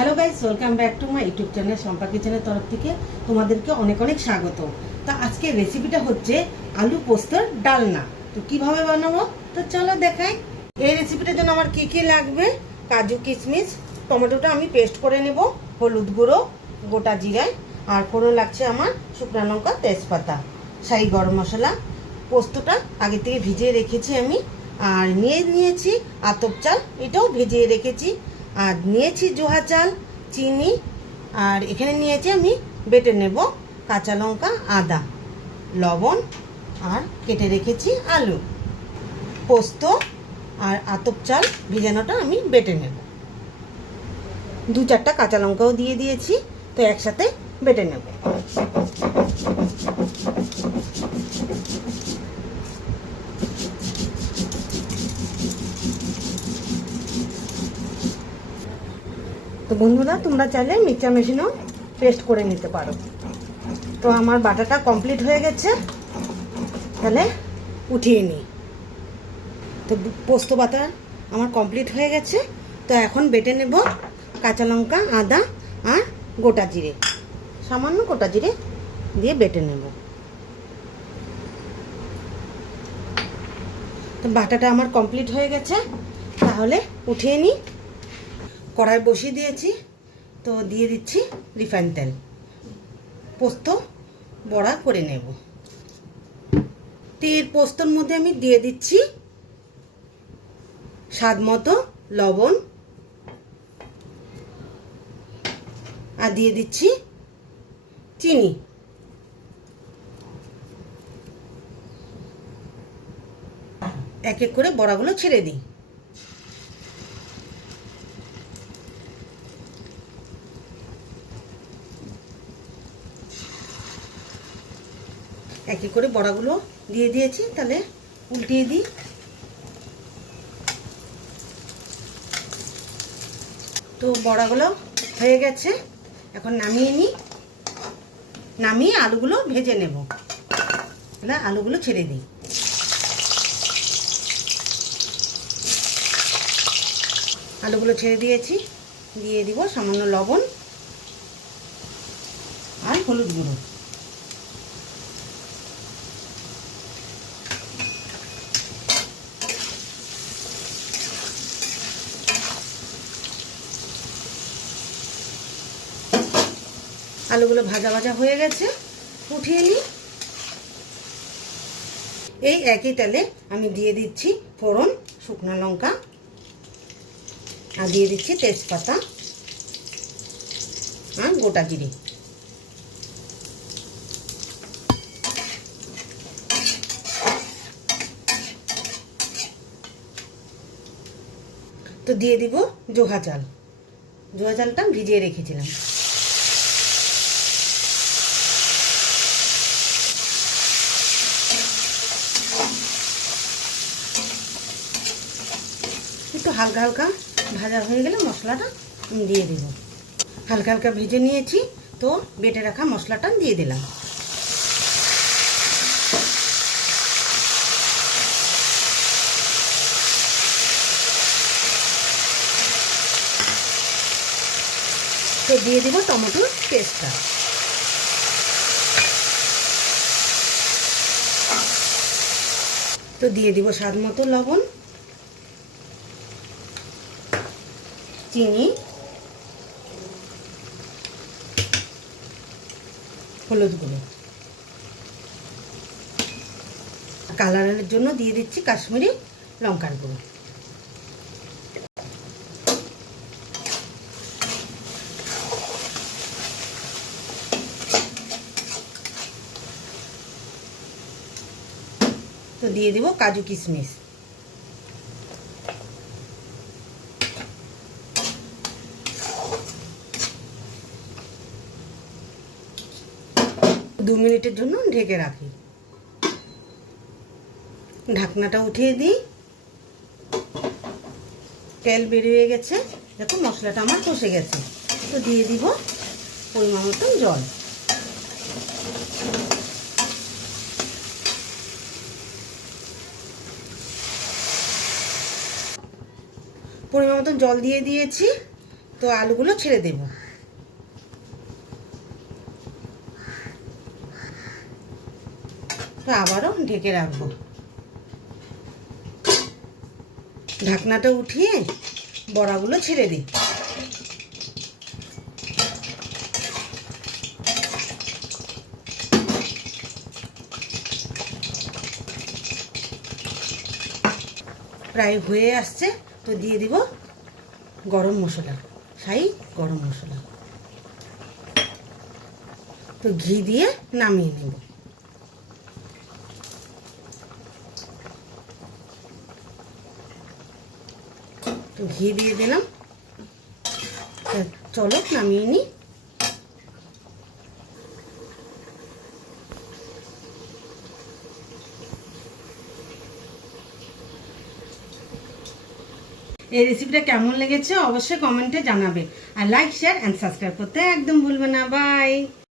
Hello guys, welcome back to my YouTube channel Shampa কিচেনের তরফ থেকে তোমাদেরকে অনেক অনেক স্বাগত। তো আজকের রেসিপিটা হচ্ছে আলু পোস্তর ডালনা। তো কিভাবে বানাবো তো চলো দেখাই। এই রেসিপিটার জন্য আমার কি কি লাগবে: কাজু, কিশমিশ, টমেটোটা আমি পেস্ট করে নেব, হলুদ গুঁড়ো, গোটা জিরায়, আর ফোড়ন লাগছে আমার শুকনো লঙ্কা, তেজপাতা, শাহি গরম মশলা। পোস্তটা আগে থেকে ভিজিয়ে রেখেছি আমি। আর নিয়েছি আতপ চাল, এটাও ভিজিয়ে রেখেছি। আর নিয়েছি জোহা চাল, চিনি, আর এখানে নিয়েছি আমি বেটে নেব কাঁচা লঙ্কা, আদা, লবণ, আর কেটে রেখেছি আলু। পোস্ত আর আতপ চাল ভিজানোটা আমি বেটে নেব। 2-4টা কাঁচা লঙ্কাও দিয়ে দিয়েছি, তো একসাথে বেটে নেব। তো বন্ধুরা, তোমরা চাইলে মিক্সচার মেশিনেও পেস্ট করে নিতে পারো। তো আমার বাটাটা কমপ্লিট হয়ে গেছে, তাহলে উঠিয়ে নিই। তো পোস্ত বাটা আমার কমপ্লিট হয়ে গেছে। তো এখন বেটে নেব কাঁচা লঙ্কা, আদা আর গোটা জিরে, সামান্য গোটা জিরে দিয়ে বেটে নেব। তো বাটাটা আমার কমপ্লিট হয়ে গেছে, তাহলে উঠিয়ে নিই। কড়াই বসিয়ে দিয়েছি, তো দিয়ে দিচ্ছি রিফাইন তেল। পোস্ত বড়া করে নেব। তেল পোস্তর মধ্যে আমি দিয়ে দিচ্ছি স্বাদ মতো লবণ, আর দিয়ে দিচ্ছি চিনি। এক এক করে বড়াগুলো ছেড়ে দিই। এক এক করে বড়াগুলো দিয়ে দিয়েছি, তাহলে উল্টিয়ে দিই। তো বড়াগুলো হয়ে গেছে, এখন নামিয়ে নিই। নামিয়ে আলুগুলো ভেজে নেব। তাহলে আলুগুলো ছেড়ে দিই। আলুগুলো ছেড়ে দিয়েছি, দিয়ে দিব সামান্য লবণ আর হলুদ গুঁড়ো। আলুগুলো ভাজা ভাজা হয়ে গেছে, উঠিয়ে নিই। এই একই তেলে আমি দিয়ে দিচ্ছি ফোড়ন, শুকনো লঙ্কা, আর দিয়ে দিচ্ছি তেজপাতা আর গোটা জিরে। তো দিয়ে দিব জোহা চাল। জোহা চালটা ভিজিয়ে রেখেছিলাম। একটু হালকা হালকা ভাজা হয়ে গেলে মশলাটা দিয়ে দিব। হালকা হালকা ভেজে নিয়েছি, তো বেটে রাখা মশলাটা দিয়ে দিলাম। তো দিয়ে দিব টমেটোর পেস্টটা। তো দিয়ে দিব স্বাদ মতো লবণ, চিনি, হলুদ গুঁড়ো। কালারের জন্য দিয়ে দিচ্ছি কাশ্মীরি লঙ্কার গুঁড়ো। তো দিয়ে দিব কাজু, কিশমিশ। দু মিনিটের জন্য ঢেকে রাখি। ঢাকনাটা উঠিয়ে দিই। তেল বেরিয়ে গেছে, দেখো মশলাটা আমার কষে গেছে। তো দিয়ে দিব পরিমাণ মতো জল। পরিমাণ মতো জল দিয়ে দিয়েছি। তো আলুগুলো ছেড়ে দেব। তো আবারও ঢেকে রাখবো। ঢাকনাটা উঠিয়ে বড়াগুলো ছেড়ে দিই। প্রায় হয়ে আসছে, তো দিয়ে দিব গরম মশলা, শাহি গরম মশলা। তো ঘি দিয়ে নামিয়ে নেব। তো ঘি দিয়ে দিলাম, চলো নামিয়ে নিই। এই রেসিপিটা কেমন লেগেছে অবশ্যই কমেন্টে জানাবে, আর লাইক শেয়ার অ্যান্ড সাবস্ক্রাইব করতে একদম ভুলবে না। বাই।